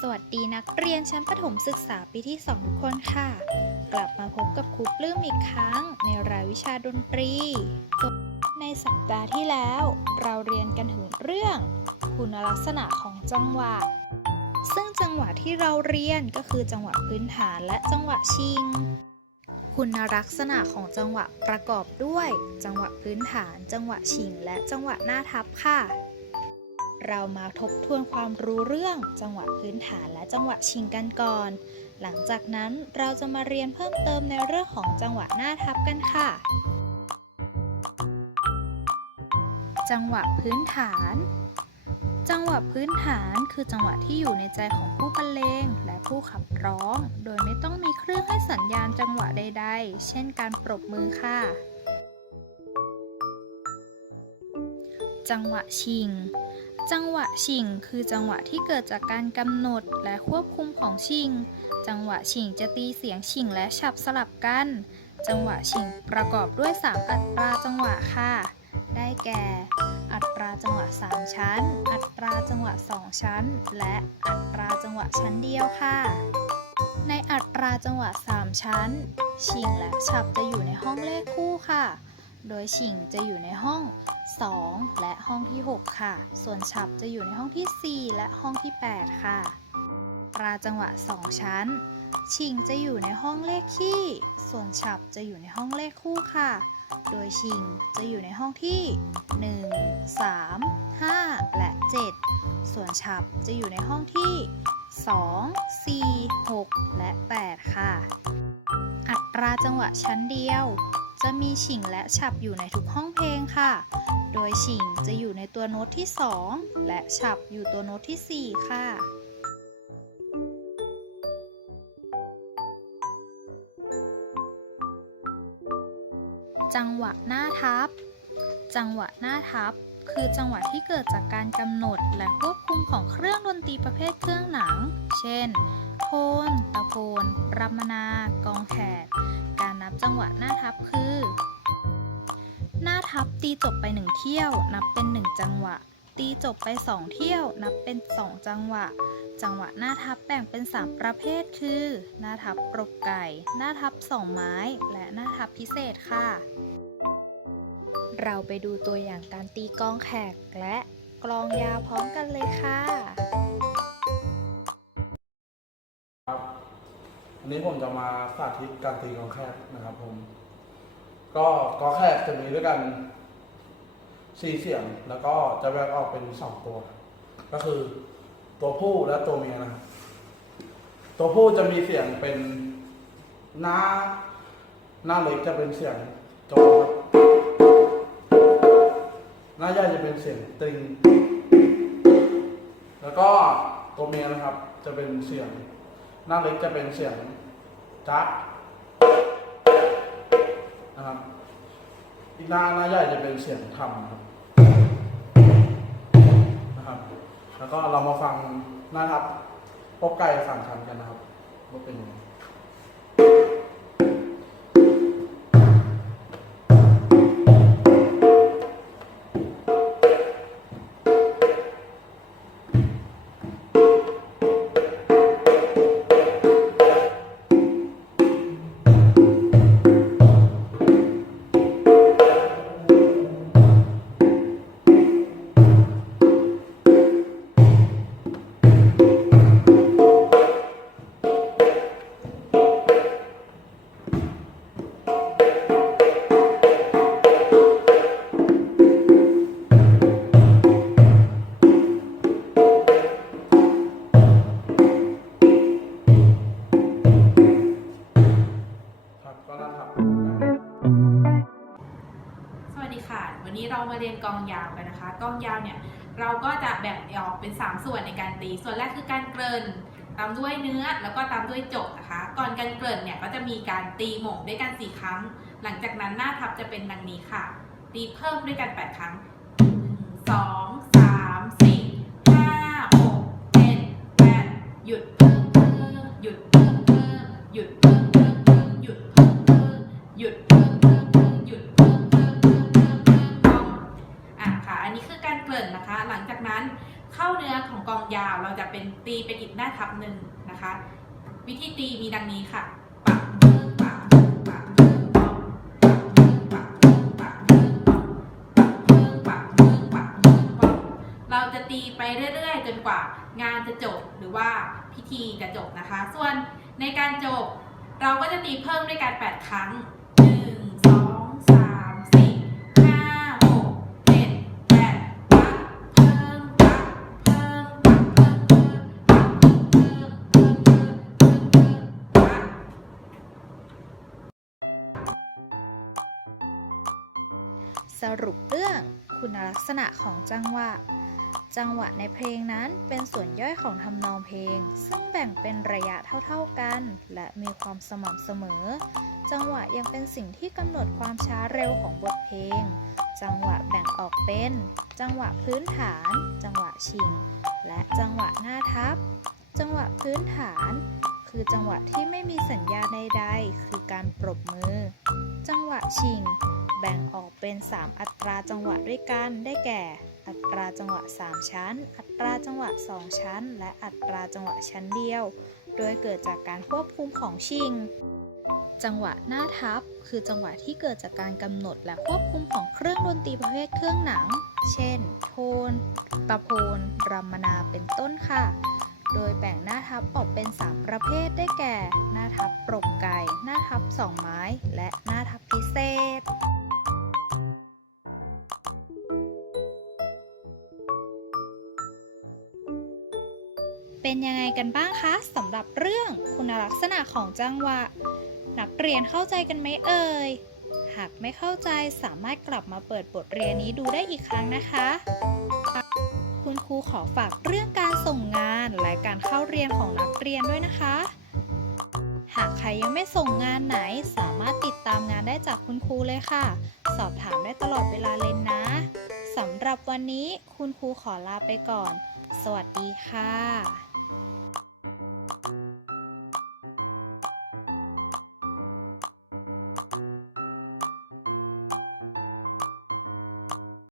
สวัสดีนักเรียนชั้นประถมศึกษาปีที่ 2 ทุกคนค่ะ กลับมาพบกับครูปลื้มอีกครั้ง ในรายวิชาดนตรี ในสัปดาห์ที่แล้ว เราเรียนกันถึงเรื่อง คุณลักษณะของจังหวะ ซึ่งจังหวะที่เราเรียนก็คือจังหวะพื้นฐานและจังหวะชิง คุณลักษณะของจังหวะประกอบด้วย จังหวะพื้นฐาน จังหวะชิง และจังหวะหน้าทับค่ะ เรามาทบทวนความรู้เรื่องจังหวะพื้นฐานและจังหวะชิงกันก่อน หลังจากนั้นเราจะมาเรียนเพิ่มเติมในเรื่องของจังหวะหน้าทับกันค่ะ จังหวะพื้นฐาน จังหวะพื้นฐานคือจังหวะที่อยู่ในใจของผู้บรรเลงและผู้ขับร้อง โดยไม่ต้องมีเครื่องให้สัญญาณจังหวะใด ๆ เช่นการปรบมือค่ะ จังหวะชิง จังหวะชิงคือจังหวะที่เกิดจากการกำหนดและควบคุมของชิง จังหวะชิงจะตีเสียงชิงและฉับสลับกัน จังหวะชิงประกอบด้วย 3 อัตราจังหวะค่ะ ได้แก่ อัตราจังหวะ 3 ชั้น อัตราจังหวะ 2 ชั้น และอัตราจังหวะชั้นเดียวค่ะ ในอัตราจังหวะ 3 ชั้น ชิงและฉับจะอยู่ในห้องเลขคู่ค่ะ โดยชิงจะอยู่ในห้อง 2 และห้องที่ 6 ค่ะ ส่วนฉับจะอยู่ในห้องที่ 4 และห้องที่ 8 ค่ะอัตราจังหวะ 2 ชั้นชิงจะอยู่ในห้องเลขคี่ส่วนฉับจะอยู่ในห้องเลขคู่ค่ะ โดยชิงจะอยู่ในห้องที่ 1 3 5 และ 7 ส่วนฉับจะอยู่ในห้องที่ 2 4 6 และ 8 ค่ะ อัตราจังหวะชั้นเดียว จะมีฉิงและฉับอยู่ในทุกห้องเพลงค่ะ โดยฉิงจะอยู่ในตัวโน้ตที่ 2 และฉับอยู่ตัวโน้ตที่ 4 ค่ะจังหวะหน้าทับ จังหวะหน้าทับ คือจังหวะที่เกิดจากการกำหนดและควบคุมของเครื่องดนตรีประเภทเครื่องหนัง เช่น น ตะโพนรัมนากองแขก การนับจังหวะหน้าทับคือ หน้าทับตีจบไปหนึ่งเที่ยว นับเป็นหนึ่งจังหวะ ตีจบไปสองเที่ยว นับเป็นสองจังหวะ จังหวะหน้าทับแบ่งเป็น3ประเภทคือ หน้าทับปรกไก่ หน้าทับสองไม้ และหน้าทับพิเศษค่ะ เราไปดูตัวอย่างการตีกลองแขกและกลองยาวพร้อมกันเลยค่ะ วันนี้ผมจะมาสาธิตการตีกองแคบนะครับผม ก็กองแคบจะมีด้วยกันสี่เสียงแล้วก็จะแบ่งออกเป็นสองตัว ก็คือตัวผู้และตัวเมียนะครับตัวผู้จะมีเสียงเป็นหน้าหน้าเล็กจะเป็นเสียงโจบหน้าใหญ่จะเป็นเสียงตริง แล้วก็ตัวเมียนะครับ จะเป็นเสียง หน้าเล็กจะเป็นเสียงจ๊ะนะครับอีกหน้าหน้าใหญ่จะเป็นเสียงทำนะครับ แล้วก็เรามาฟังหน้าทับพบไก่สามชั้นกันนะครับว่าเป็นยังไง นี้เรามาเรียนกองยาวกันนะคะ กองยาวเนี่ยเราก็จะแบ่งออกเป็น 3 ส่วนในการตี ส่วนแรกคือการเกริ่นตามด้วยเนื้อแล้วก็ตามด้วยจบนะคะ ก่อนการเกริ่นเนี่ยก็จะมีการตีหม่งด้วยกัน 4 ครั้ง หลังจากนั้นหน้าทับจะเป็นดังนี้ค่ะ ตีเพิ่มด้วยกัน 8 ครั้ง 1 2 3 4 5 6 7 8 หยุดเพิ่มเพิ่มหยุดเพิ่มเพิ่ม วิธีตีมีดังนี้ค่ะปักเพิ่งปักเพิ่งปักเพิ่งปองปักเพิ่งปักเพิ่งปักเพิ่งปักเพิ่งปักเพิ่งปองเราจะตีไปเรื่อยๆ จนกว่างานจะจบหรือว่าพิธีจะจบนะคะ ส่วนในการจบ เราก็จะตีเพิ่มด้วยการ 8 ครั้ง ลักษณะของจังหวะ จังหวะในเพลงนั้นเป็นส่วนย่อยของทำนองเพลง ซึ่งแบ่งเป็นระยะเท่าๆกัน และมีความสม่ำเสมอ จังหวะยังเป็นสิ่งที่กำหนดความช้าเร็วของบทเพลง จังหวะแบ่งออกเป็น จังหวะพื้นฐาน จังหวะชิง และจังหวะหน้าทับ จังหวะพื้นฐาน คือจังหวะที่ไม่มีสัญญาณใดๆ คือการปรบมือ จังหวะชิง แบ่งออกเป็น 3 อัตราจังหวะด้วยกัน ได้แก่ อัตราจังหวะ 3 ชั้น อัตราจังหวะ 2 ชั้น และอัตราจังหวะชั้นเดียว โดยเกิดจากการควบคุมของชิง จังหวะหน้าทับ คือจังหวะที่เกิดจากการกำหนดและควบคุมของเครื่องดนตรีประเภทเครื่องหนัง เช่น โทน ตะโพนรัมนา เป็นต้นค่ะ โดยแบ่งหน้าทับออกเป็น 3 ประเภท ได้แก่ หน้าทับปรบไก่ หน้าทับสองไม้ และหน้าทับพิเศษ เป็นยังไงกันบ้างคะสำหรับเรื่องคุณลักษณะของจังหวะ นักเรียนเข้าใจกันไหมเอ่ย หากไม่เข้าใจสามารถกลับมาเปิดบทเรียนนี้ดูได้อีกครั้งนะคะ คุณครูขอฝากเรื่องการส่งงานและการเข้าเรียนของนักเรียนด้วยนะคะ หากใครยังไม่ส่งงานไหนสามารถติดตามงานได้จากคุณครูเลยค่ะ สอบถามได้ตลอดเวลาเลยนะสำหรับวันนี้คุณครูขอลาไปก่อน สวัสดีค่ะ